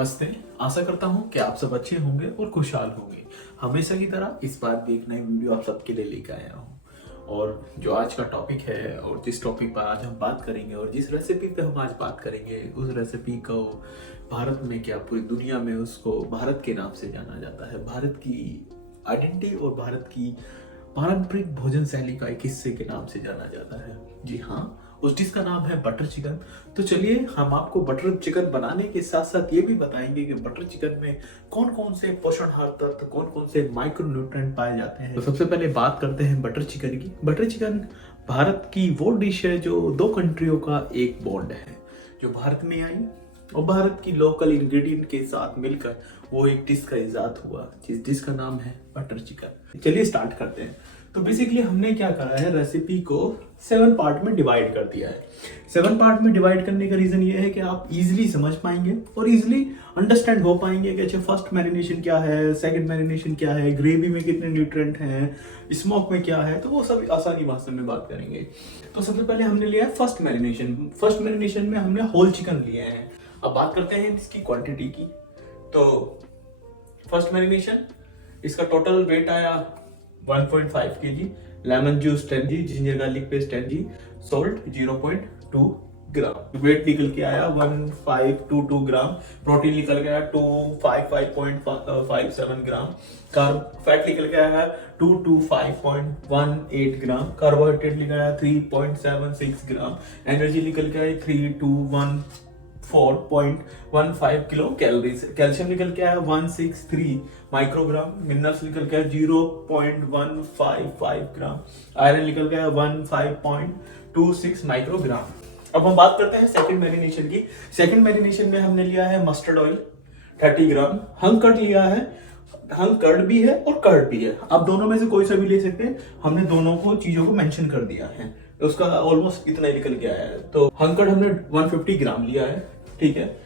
नमस्ते। आशा करता हूँ कि आप सब अच्छे होंगे और खुशहाल होंगे। हमेशा की तरह इस बार भी एक नई वीडियो आप सबके लिए लेकर आया हूँ। और जो आज का टॉपिक है और जिस टॉपिक पर आज हम बात करेंगे और जिस रेसिपी पे हम आज बात करेंगे, उस रेसिपी को भारत में क्या पूरी दुनिया में उसको भारत के नाम से जाना जाता है। भारत की आइडेंटिटी और भारत की पारंपरिक भोजन शैली का एक हिस्से के नाम से जाना जाता है। जी हाँ, उस डिश का नाम है बटर चिकन। तो चलिए हम आपको बटर चिकन बनाने के साथ साथ ये भी बताएंगे कि बटर चिकन में कौन कौन से पोषणाहार तत्व, कौन कौन से माइक्रो न्यूट्रिएंट पाए जाते हैं। तो सबसे पहले बात करते हैं बटर चिकन की। बटर चिकन भारत की वो डिश है जो दो कंट्रियों का एक बॉन्ड है, जो भारत में आई और भारत की लोकल इंग्रेडिएंट के साथ मिलकर वो एक डिश का इजाद हुआ, जिस डिश का नाम है बटर चिकन। चलिए स्टार्ट करते हैं। तो बेसिकली हमने क्या करा है, रेसिपी को 7 पार्ट में डिवाइड कर दिया है। 7 पार्ट में डिवाइड करने का रीजन ये है कि आप इजीली समझ पाएंगे और इजीली अंडरस्टैंड हो पाएंगे कि अच्छा फर्स्ट मैरिनेशन क्या है, सेकंड मैरिनेशन क्या है, ग्रेवी में कितने न्यूट्रिएंट हैं, स्मोक में क्या है, तो वो सब आसानी भाषा में बात करेंगे। तो सबसे पहले हमने लिया है फर्स्ट मैरिनेशन। फर्स्ट मैरिनेशन में हमने होल चिकन लिए हैं। अब बात करते हैं इसकी क्वांटिटी की। तो फर्स्ट मैरिनेशन, इसका टोटल वेट आया 1.5 kg, lemon juice 10 g, ginger garlic paste 10 g, salt 0.2 ग्राम। वेट निकल के आया 1522 ग्राम। प्रोटीन निकल गया 255.57 ग्राम। कार्ब फैट निकल के आया 225.18 ग्राम। कार्बोहाइड्रेट निकल आया 3.76 ग्राम। एनर्जी निकल के आई 3214.15 किलो कैलोरीज। कैल्शियम निकल के आया 163 माइक्रोग्राम। मिनरल्स निकल के आया 0.155 ग्राम। आयरन निकल के आया 15.26 माइक्रोग्राम। अब हम बात करते हैं सेकंड मैरिनेशन की। सेकंड मैरिनेशन में हमने लिया है मस्टर्ड ऑयल 30 ग्राम। हंग कर्ड लिया है। हंग कर्ड भी है और कर्ड भी है, आप दोनों में से कोई सा भी ले सकते हैं। हमने दोनों को चीजों को मेंशन कर दिया है, उसका ऑलमोस्ट इतना ही निकल के आया है। तो हंग कर्ड हमने 150 ग्राम लिया है, ठीक है।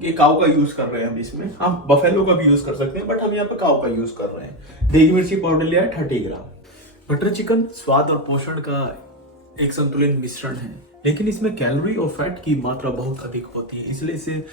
ये काऊ का यूज कर रहे हैं हम इसमें, आप बफेलो का भी यूज कर सकते हैं, बट हम यहाँ पे काऊ का यूज कर रहे हैं। देगी मिर्ची पाउडर लिया है 30 ग्राम। बटर चिकन स्वाद और पोषण का एक संतुलित मिश्रण है, लेकिन इसमें कैलोरी और फैट की मात्रा बहुत अधिक होती है, इसलिए इसे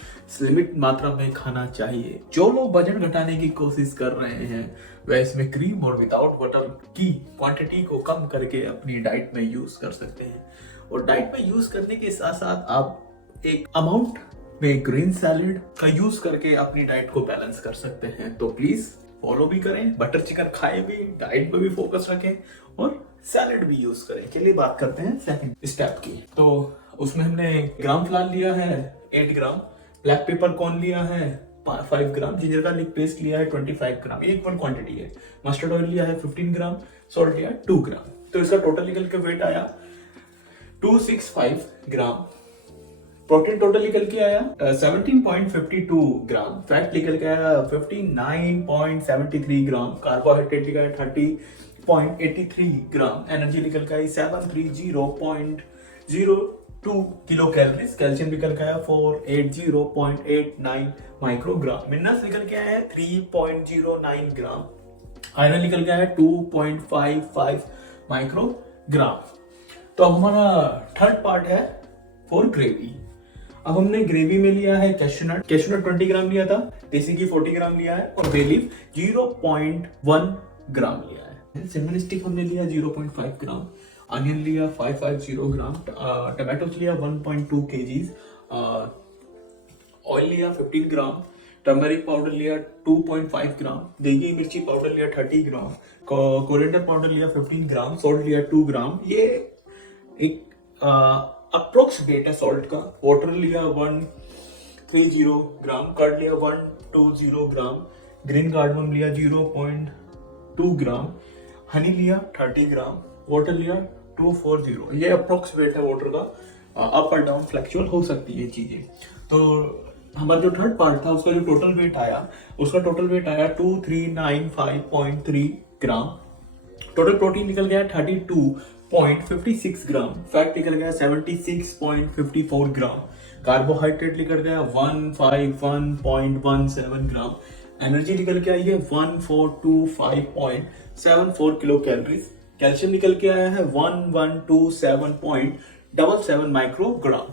लिमिट मात्रा में खाना चाहिए। जो लोग वजन घटाने की कोशिश कर रहे हैं वह इसमें क्रीम और विदाउट बटर की क्वांटिटी को कम करके अपनी डाइट में यूज कर सकते हैं। और डाइट में यूज करने के साथ साथ आप एक अमाउंट में ग्रीन सैलेड का यूज करके अपनी डाइट को बैलेंस कर सकते हैं। तो प्लीज फॉलो भी करें, बटर चिकन खाएं भी, डाइट पे भी फोकस रखें और सैलेड भी यूज करें। चलिए बात करते हैं सेकंड स्टेप की। तो उसमें हमने ग्राम फ्लावर लिया है 8 ग्राम, ब्लैक पेपर कॉर्न लिया है 5 ग्राम, जिंजर गार्लिक पेस्ट लिया है 25 ग्राम, ये इक्वल क्वांटिटी है। मस्टर्ड ऑयल लिया है 15 ग्राम, सॉल्ट लिया है 2 ग्राम। तो इसका टोटल निकल के वेट आया 265 ग्राम। प्रोटीन टोटल निकल के आया 17.52 ग्राम। फैट निकल के आया 59.73 ग्राम। कार्बोहाइड्रेट निकल आया 30.83 ग्राम। एनर्जी निकल के आई 730.02 किलो कैलोरीज। कैल्शियम निकल के आया 480.89 माइक्रोग्राम। मिनरल्स निकल के आया 3.09 ग्राम। आयरन निकल के आया 2.55 माइक्रोग्राम। तो अब हमारा थर्ड पार्ट है फॉर ग्रेवी। अब हमने ग्रेवी में लिया है कैश्यूनट 20 ग्राम लिया था, देसी घी 40 ग्राम लिया है और बे लीफ 0.1 ग्राम लिया है। सिनेमन स्टिक हमने लिया 0.5 ग्राम। अनियन लिया 550 ग्राम। टमाटो लिया 1.2 kg। ऑयल लिया 15 ग्राम। टर्मरिक पाउडर लिया 2.5 ग्राम। देगी मिर्ची पाउडर लिया 30 ग्राम। कोरिएंडर पाउडर लिया 15 ग्राम। सॉल्ट लिया 2 ग्राम। ये एक अप्रोक्सीमेट है सॉल्ट का। वाटर लिया 130 ग्राम। कर्ड लिया 120 ग्राम। ग्रीन कार्डमम लिया 0.2 ग्राम। हनी लिया 30 ग्राम। वाटर लिया 240। ये अप्रोक्सीमेट है वाटर का, अप और डाउन फ्लैक्चुअल हो सकती है चीजें। तो हमारा जो थर्ड पार्ट था उसका जो टोटल वेट आया, उसका टोटल वेट आया 2395.3 ग्राम। टोटल प्रोटीन निकल गया 32.56 ग्राम। फैट निकल गया 76.54 ग्राम। कार्बोहाइड्रेट निकल गया 151.17 ग्राम। एनर्जी निकल के आई है 1425.74 किलो कैलोरीज। कैल्शियम निकल के आया है 1127.77 माइक्रोग्राम।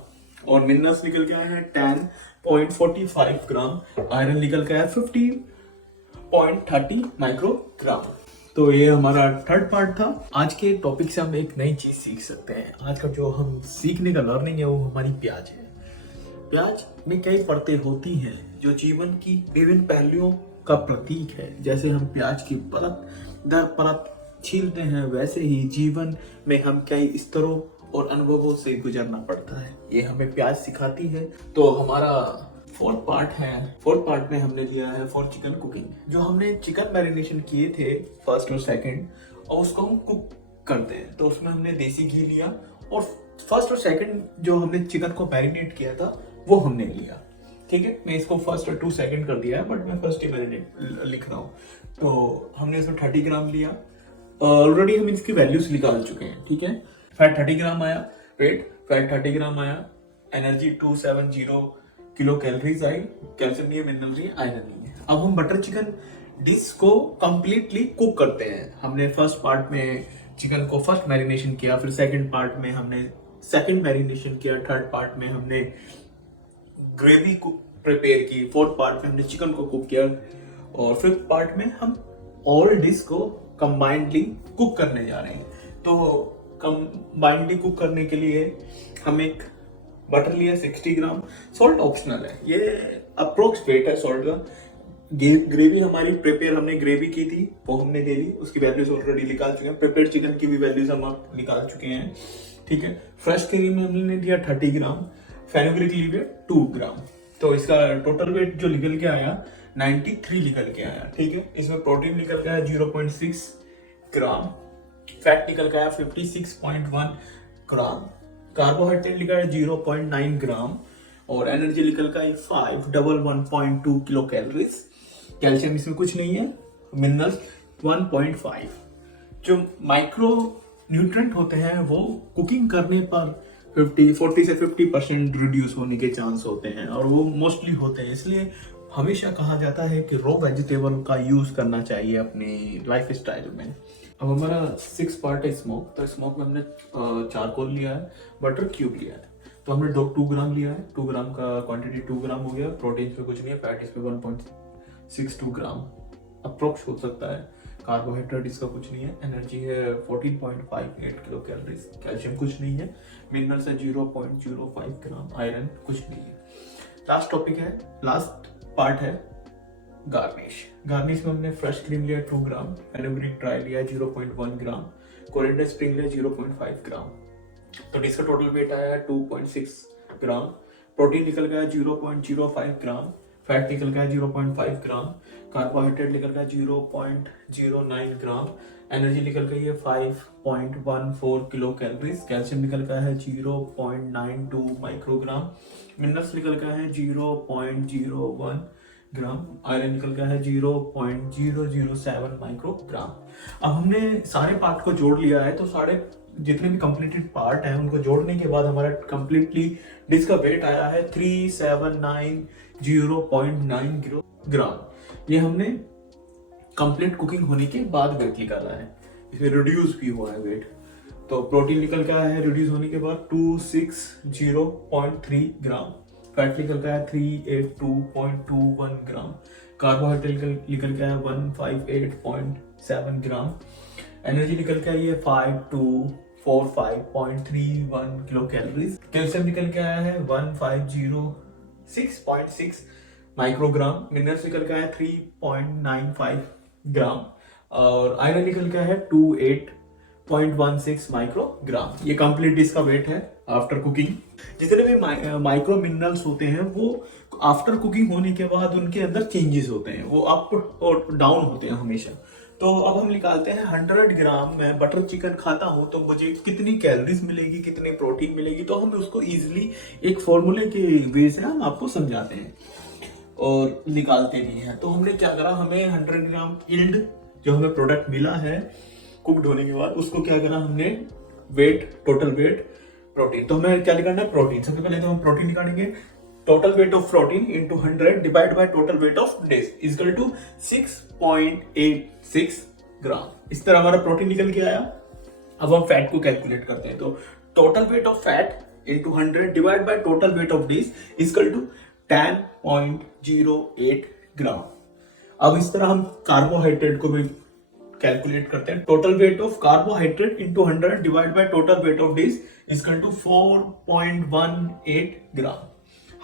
और मिनरल्स निकल के आए हैं 10.45 ग्राम, आयरन निकल के आया 50.30 माइक्रोग्राम। तो ये हमारा थर्ड पार्ट था। आज के टॉपिक से हम एक नई चीज सीख सकते हैं। आज का जो हम सीखने का लर्निंग है वो हमारी प्याज है। प्याज में कई परतें होती हैं जो जीवन की विभिन्न पहलुओं का प्रतीक है। जैसे हम प्याज की परत दर परत छीलते हैं, वैसे ही जीवन में हम कई स्तरों और अनुभवों से गुजरना पड़ता है। ये हमें प्याज सिखाती है। तो हमारा फोर्थ पार्ट है। फोर्थ पार्ट में हमने लिया है फॉर चिकन कुकिंग। जो हमने चिकन मैरिनेशन किए थे फर्स्ट और सेकंड, और उसको हम कुक करते हैं। तो उसमें हमने देसी घी लिया और फर्स्ट और सेकंड जो हमने चिकन को मैरिनेट किया था वो हमने लिया। ठीक है, मैं इसको फर्स्ट और 2 सेकंड कर दिया है, बट मैं फर्स्ट ही मैरिनेट लिख रहा हूँ। तो हमने इसमें 30 ग्राम लिया। ऑलरेडी हम इसकी वैल्यूज निकाल चुके हैं। ठीक है, फैट 30 ग्राम आया, वेट फैट 30 ग्राम आया, एनर्जी 270 किलो कैलोरीज आई, कैल्शियम नहीं है, मिनरल नहीं है, आयरन नहीं है। अब हम बटर चिकन डिश को कंप्लीटली कुक करते हैं। हमने फर्स्ट पार्ट में चिकन को फर्स्ट मैरिनेशन किया, फिर सेकंड पार्ट में हमने सेकंड मैरिनेशन किया, थर्ड पार्ट में हमने ग्रेवी को प्रिपेयर की, फोर्थ पार्ट में हमने चिकन को कुक किया, और फिफ्थ पार्ट में हम ऑल डिश को कंबाइंडली कुक करने जा रहे हैं। तो कंबाइंडली कुक करने के लिए हम एक बटर लिया 60 ग्राम। सॉल्ट ऑप्शनल है, ये अप्रोक्स वेट है सॉल्ट का। ग्रेवी हमारी प्रिपेयर हमने ग्रेवी की थी वो हमने ले ली, उसकी वैल्यूज ऑलरेडी निकाल चुके हैं। प्रिपेयर चिकन की भी वैल्यूज हम निकाल चुके हैं। ठीक है, फ्रेश क्रीम में हमने दिया 30 ग्राम, फेनुग्रीक लिया 2 ग्राम। तो इसका टोटल वेट जो निकल के आया 93 निकल के आया। ठीक है, इसमें प्रोटीन निकल के आया 0.6 ग्राम, फैट निकल के आया 56.1 ग्राम, कार्बोहाइड्रेट निकल आया 0.9 ग्राम, और एनर्जी निकल का 511.2 किलो कैलोरीज। कैल्शियम इसमें कुछ नहीं है, मिनरल्स 1.5। जो माइक्रो न्यूट्रिएंट होते हैं वो कुकिंग करने पर 40 से 50% रिड्यूस होने के चांस होते हैं, और वो मोस्टली होते हैं। इसलिए हमेशा कहा जाता है कि रॉ वेजिटेबल का यूज करना चाहिए अपनी लाइफ स्टाइल में। अब हमारा 6 पार्ट है स्मोक। तो स्मोक में हमने चारकोल लिया है, बटर क्यूब लिया है। तो हमने 2 ग्राम लिया है, 2 ग्राम का क्वांटिटी 2 ग्राम हो गया। प्रोटीन पे कुछ नहीं है, फैट इस पे 1.62 ग्राम अप्रोक्स हो सकता है, कार्बोहाइड्रेट इसका कुछ नहीं है, एनर्जी है 14.58 किलो कैलोरीज, कैल्शियम कुछ नहीं है, मिनरल्स है 0.05 ग्राम, आयरन कुछ नहीं है। लास्ट टॉपिक है, लास्ट पार्ट है गार्निश। गार्निश में हमने फ्रेश क्रीम लिया 2 ग्राम, फेनुग्रीक ड्राई लिया 0.1 ग्राम, कोरिएंडर स्प्रिंग लिया 0.5 ग्राम। तो इसका टोटल वेट आया 2.6 ग्राम, प्रोटीन निकल गया 0.05 ग्राम, फैट निकल गया 0.5 ग्राम, कार्बोहाइड्रेट निकल गया 0.09 ग्राम, एनर्जी निकल गई है 5.14 किलो कैलोरीज, कैल्शियम निकल गया है 0.92 माइक्रोग्राम, मिनरल्स निकल गया है 0.01 ग्राम, आयरन निकल गया है 0.007 माइक्रोग्राम। अब हमने सारे पार्ट को जोड़ लिया है। तो सारे जितने भी कंप्लीटेड पार्ट हैं उनको जोड़ने के बाद हमारा कंप्लीटली डिश का वेट आया है 3790.9 ग्राम। ये हमने कंप्लीट कुकिंग होने के बाद वेट निकाला है, इसमें रिड्यूस भी हुआ है वेट। तो प्रोटीन निकल के आया है रिड्यूस होने के बाद 260.3 ग्राम, फैट निकल के आया 382.21 ग्राम, कार्बोहाइड्रेट निकल के आया 158.7 ग्राम, एनर्जी निकल के आई है 5245.31 किलो कैलोरीज, कैल्शियम निकल के आया है 1506.6 माइक्रोग्राम, मिनरल्स निकल के आया 3.95 ग्राम, और आयरन निकल के आया है 28.16 माइक्रोग्राम। ये कंप्लीट इसका वेट है आफ्टर कुकिंग। जितने भी माइक्रो मिनरल्स होते हैं वो आफ्टर कुकिंग होने के बाद उनके अंदर चेंजेस होते हैं, वो अप और डाउन होते हैं हमेशा। तो अब हम निकालते हैं 100 ग्राम मैं बटर चिकन खाता हूं तो मुझे कितनी कैलोरीज मिलेगी, कितनी प्रोटीन मिलेगी। तो हम उसको इजीली एक फॉर्मूले के वे से हम आपको समझाते हैं और निकालते भी हैं। तो हमने क्या करा, हमें 100 ग्राम यील्ड जो हमें प्रोडक्ट मिला है कुक्ड होने के बाद, उसको क्या करा हमने वेट, टोटल वेट, प्रोटीन। तो हमें क्या निकालना है, प्रोटीन। सबसे पहले तो हम प्रोटीन निकालेंगे, total weight of protein into 100 divide by total weight of dish equal to 6.86 gram. इस तरह हमारा प्रोटीन निकल के आया। अब हम फैट को कैलकुलेट करते हैं। तो total weight of fat into 100 divided by total weight of days is equal to 10.08 ग्राम। अब इस तरह हम कार्बोहाइड्रेट को भी कैलकुलेट करते हैं। Total weight of carbohydrate into 100 divide by total weight of dish is equal to 4.18 gram.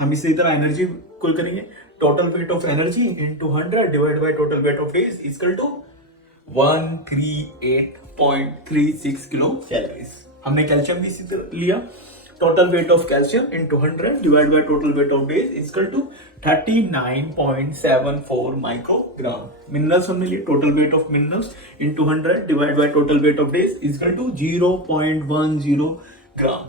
हम इसी तरह एनर्जी को करेंगे, total weight of energy into 100 divide by total weight of dish is equal to 138.36 kilo calories. हमने calcium भी इसी तरह लिया, total weight of calcium into 100 divide by total weight of dish is equal to 39.74 microgram. Minerals हमने लिए, total weight of minerals into 100 divide by total weight of dish is equal to 0.10 gram.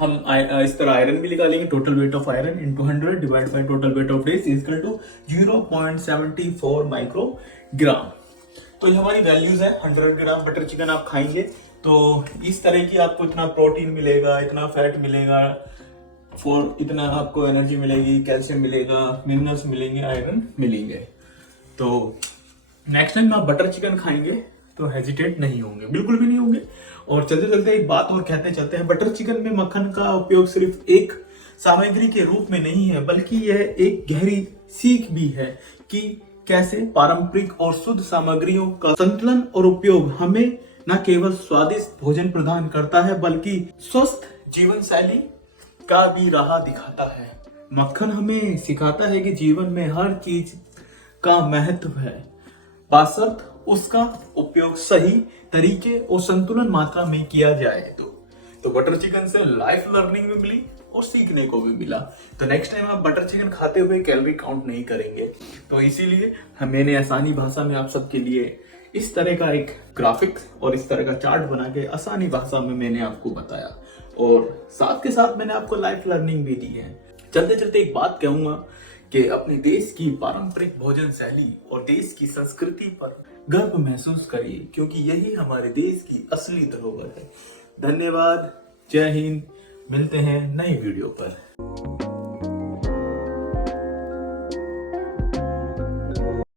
हम इस तरह iron भी निकालेंगे, total weight of iron into 100 divide by total weight of dish is equal to 0.74 microgram. तो ये हमारी values है। 100 ग्राम butter chicken आप खाएंगे तो इस तरह की आपको इतना प्रोटीन मिलेगा, इतना फैट मिलेगा, इतना आपको एनर्जी मिलेगी, कैल्शियम मिलेगा, मिनरल्स मिलेंगे, आयरन मिलेंगे। तो नेक्स्ट टाइम आप बटर चिकन खाएंगे तो हेजिटेट नहीं होंगे, बिल्कुल भी नहीं होंगे। और चलते चलते एक बात और कहते चलते हैं, बटर चिकन में मक्खन का उपयोग सिर्फ एक सामग्री के रूप में नहीं है, बल्कि यह एक गहरी सीख भी है कि कैसे पारंपरिक और शुद्ध सामग्रियों का संतुलन और उपयोग हमें न केवल स्वादिष्ट भोजन प्रदान करता है, बल्कि स्वस्थ जीवन शैली का भी राह दिखाता है। मक्खन हमें सिखाता है कि जीवन में हर चीज का महत्व है, बशर्ते उसका उपयोग सही तरीके और संतुलन मात्रा में किया जाए। तो बटर चिकन से लाइफ लर्निंग भी मिली और सीखने को भी मिला। तो नेक्स्ट टाइम आप बटर चिकन खाते हुए कैलोरी काउंट नहीं करेंगे। तो इसीलिए मैंने आसानी भाषा में आप सबके लिए इस तरह का एक ग्राफिक्स और इस तरह का चार्ट बना के आसानी भाषा में मैंने आपको बताया, और साथ के साथ मैंने आपको लाइफ लर्निंग भी दी है। चलते चलते एक बात कहूंगा कि अपने देश की पारंपरिक भोजन शैली और देश की संस्कृति पर गर्व महसूस करिए, क्योंकि यही हमारे देश की असली धरोहर है। धन्यवाद, जय हिंद, मिलते हैं नई वीडियो पर।